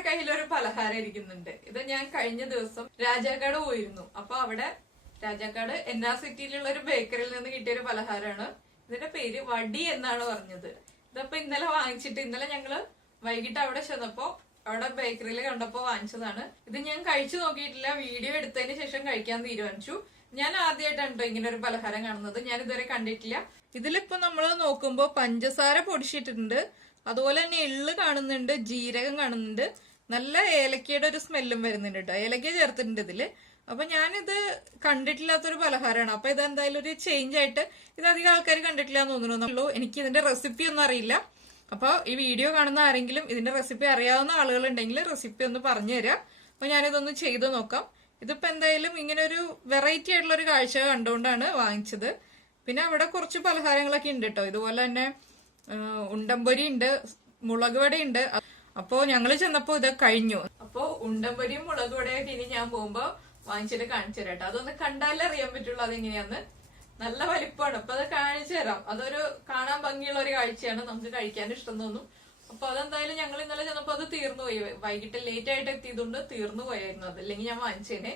എന്റെ കയ്യിലൊരു പലഹാരം ഇരിക്കുന്നുണ്ട്. ഇത് ഞാൻ കഴിഞ്ഞ ദിവസം രാജാക്കാട് പോയിരുന്നു. അപ്പൊ അവിടെ രാജാക്കാട് NR സിറ്റിയിലുള്ള ഒരു ബേക്കറിയിൽ നിന്ന് കിട്ടിയ ഒരു പലഹാരമാണ്. ഇതിന്റെ പേര് വടി എന്നാണ് പറഞ്ഞത്. ഇതപ്പോ ഇന്നലെ വാങ്ങിച്ചിട്ട് ഇന്നലെ ഞങ്ങള് വൈകിട്ട് അവിടെ ചെന്നപ്പോ അവിടെ ബേക്കറിയിൽ കണ്ടപ്പോ വാങ്ങിച്ചതാണ്. ഇത് ഞാൻ കഴിച്ചു നോക്കിയിട്ടില്ല. വീഡിയോ എടുത്തതിന് ശേഷം കഴിക്കാൻ തീരുമാനിച്ചു. ഞാൻ ആദ്യമായിട്ടാണ് ഇങ്ങനെ ഒരു പലഹാരം കാണുന്നത്. ഞാൻ ഇതുവരെ കണ്ടിട്ടില്ല. ഇതിലിപ്പോ നമ്മൾ നോക്കുമ്പോ പഞ്ചസാര പൊടിച്ചിട്ടുണ്ട്, അതുപോലെ തന്നെ എള്ള് കാണുന്നുണ്ട്, ജീരകം കാണുന്നുണ്ട്, നല്ല ഏലക്കയുടെ ഒരു സ്മെല്ലും വരുന്നുണ്ട് കേട്ടോ. ഏലക്ക ചേർത്തിട്ടുണ്ട് ഇതില്. അപ്പൊ ഞാനിത് കണ്ടിട്ടില്ലാത്തൊരു പലഹാരമാണ്. അപ്പൊ ഇതെന്തായാലും ഒരു ചേഞ്ച് ആയിട്ട് ഇത് അധികം ആൾക്കാർ കണ്ടിട്ടില്ല എന്ന് തോന്നുന്നു. എനിക്ക് ഇതിന്റെ റെസിപ്പി ഒന്നും അറിയില്ല. അപ്പൊ ഈ വീഡിയോ കാണുന്ന ആരെങ്കിലും ഇതിന്റെ റെസിപ്പി അറിയാവുന്ന ആളുകൾ ഉണ്ടെങ്കിൽ റെസിപ്പി ഒന്ന് പറഞ്ഞു തരാം. അപ്പൊ ഞാനിതൊന്ന് ചെയ്ത് നോക്കാം. ഇതിപ്പോ എന്തായാലും ഇങ്ങനെ ഒരു വെറൈറ്റി ആയിട്ടുള്ള ഒരു കാഴ്ച കണ്ടുകൊണ്ടാണ് വാങ്ങിച്ചത്. പിന്നെ അവിടെ കുറച്ച് പലഹാരങ്ങളൊക്കെ ഉണ്ട് കേട്ടോ. ഇതുപോലെ തന്നെ ഉണ്ടംപൊരി ഉണ്ട്, മുളക് വട ഉണ്ട്. അപ്പോ ഞങ്ങള് ചെന്നപ്പോ ഇത് കഴിഞ്ഞു. അപ്പോ ഉണ്ടംപൊരിയും മുളക് വടയൊക്കെ ഇനി ഞാൻ പോകുമ്പോ വാങ്ങിച്ചിട്ട് കാണിച്ചു തരാം കേട്ടോ. അതൊന്ന് കണ്ടാലേ അറിയാൻ പറ്റുള്ളൂ അതെങ്ങനെയാന്ന്. നല്ല വലിപ്പമാണ്. അപ്പൊ അത് കാണിച്ചു തരാം. അതൊരു കാണാൻ ഭംഗിയുള്ള ഒരു കാഴ്ചയാണ്, നമുക്ക് കഴിക്കാൻ ഇഷ്ടം തോന്നും. അപ്പൊ അതെന്തായാലും ഞങ്ങൾ ഇന്നലെ ചെന്നപ്പോ അത് തീർന്നുപോയി. വൈകിട്ട് ലേറ്റ് ആയിട്ട് എത്തിയതുകൊണ്ട് തീർന്നു പോയായിരുന്നു. അതല്ലെങ്കിൽ ഞാൻ വാങ്ങിച്ചേനെ.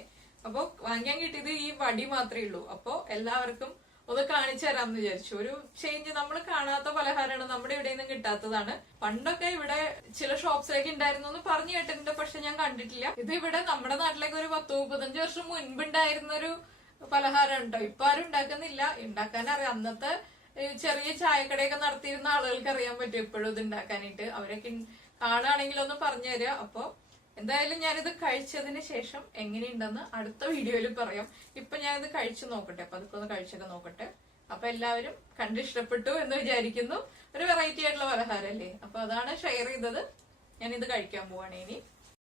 അപ്പൊ വാങ്ങിക്കാൻ കിട്ടിയത് ഈ വടി മാത്രമേ ഉള്ളൂ. അപ്പൊ എല്ലാവർക്കും ഒന്ന് കാണിച്ചു തരാമെന്ന് വിചാരിച്ചു. ഒരു ചേഞ്ച്, നമ്മൾ കാണാത്ത പലഹാരമാണ്, നമ്മുടെ ഇവിടെ നിന്നും കിട്ടാത്തതാണ്. പണ്ടൊക്കെ ഇവിടെ ചില ഷോപ്സിലേക്ക് ഉണ്ടായിരുന്നു എന്ന് പറഞ്ഞു കേട്ടിട്ടുണ്ട്, പക്ഷെ ഞാൻ കണ്ടിട്ടില്ല. ഇത് ഇവിടെ നമ്മുടെ നാട്ടിലേക്ക് ഒരു 10-35 വർഷം മുൻപ് ഉണ്ടായിരുന്ന ഒരു പലഹാരം ഉണ്ടോ. ഇപ്പൊ ആരും ഉണ്ടാക്കുന്നില്ല. ഉണ്ടാക്കാനറിയാം. അന്നത്തെ ചെറിയ ചായക്കടയൊക്കെ നടത്തിയിരുന്ന ആളുകൾക്ക് അറിയാൻ പറ്റും ഇപ്പോഴും ഇത് ഉണ്ടാക്കാനായിട്ട്. അവരൊക്കെ കാണുകയാണെങ്കിൽ ഒന്ന് പറഞ്ഞു തരിക. അപ്പൊ എന്തായാലും ഞാനിത് കഴിച്ചതിന് ശേഷം എങ്ങനെയുണ്ടെന്ന് അടുത്ത വീഡിയോയിൽ പറയാം. ഇപ്പൊ ഞാനിത് കഴിച്ചു നോക്കട്ടെ. അപ്പൊ അതൊക്കെ ഒന്ന് കഴിച്ചൊക്കെ നോക്കട്ടെ. അപ്പൊ എല്ലാവരും കണ്ടിഷ്ടപ്പെട്ടു എന്ന് വിചാരിക്കുന്നു. ഒരു വെറൈറ്റി ആയിട്ടുള്ള പലഹാരം അല്ലേ. അപ്പൊ അതാണ് ഷെയർ ചെയ്തത്. ഞാനിത് കഴിക്കാൻ പോവാണ് ഇനി.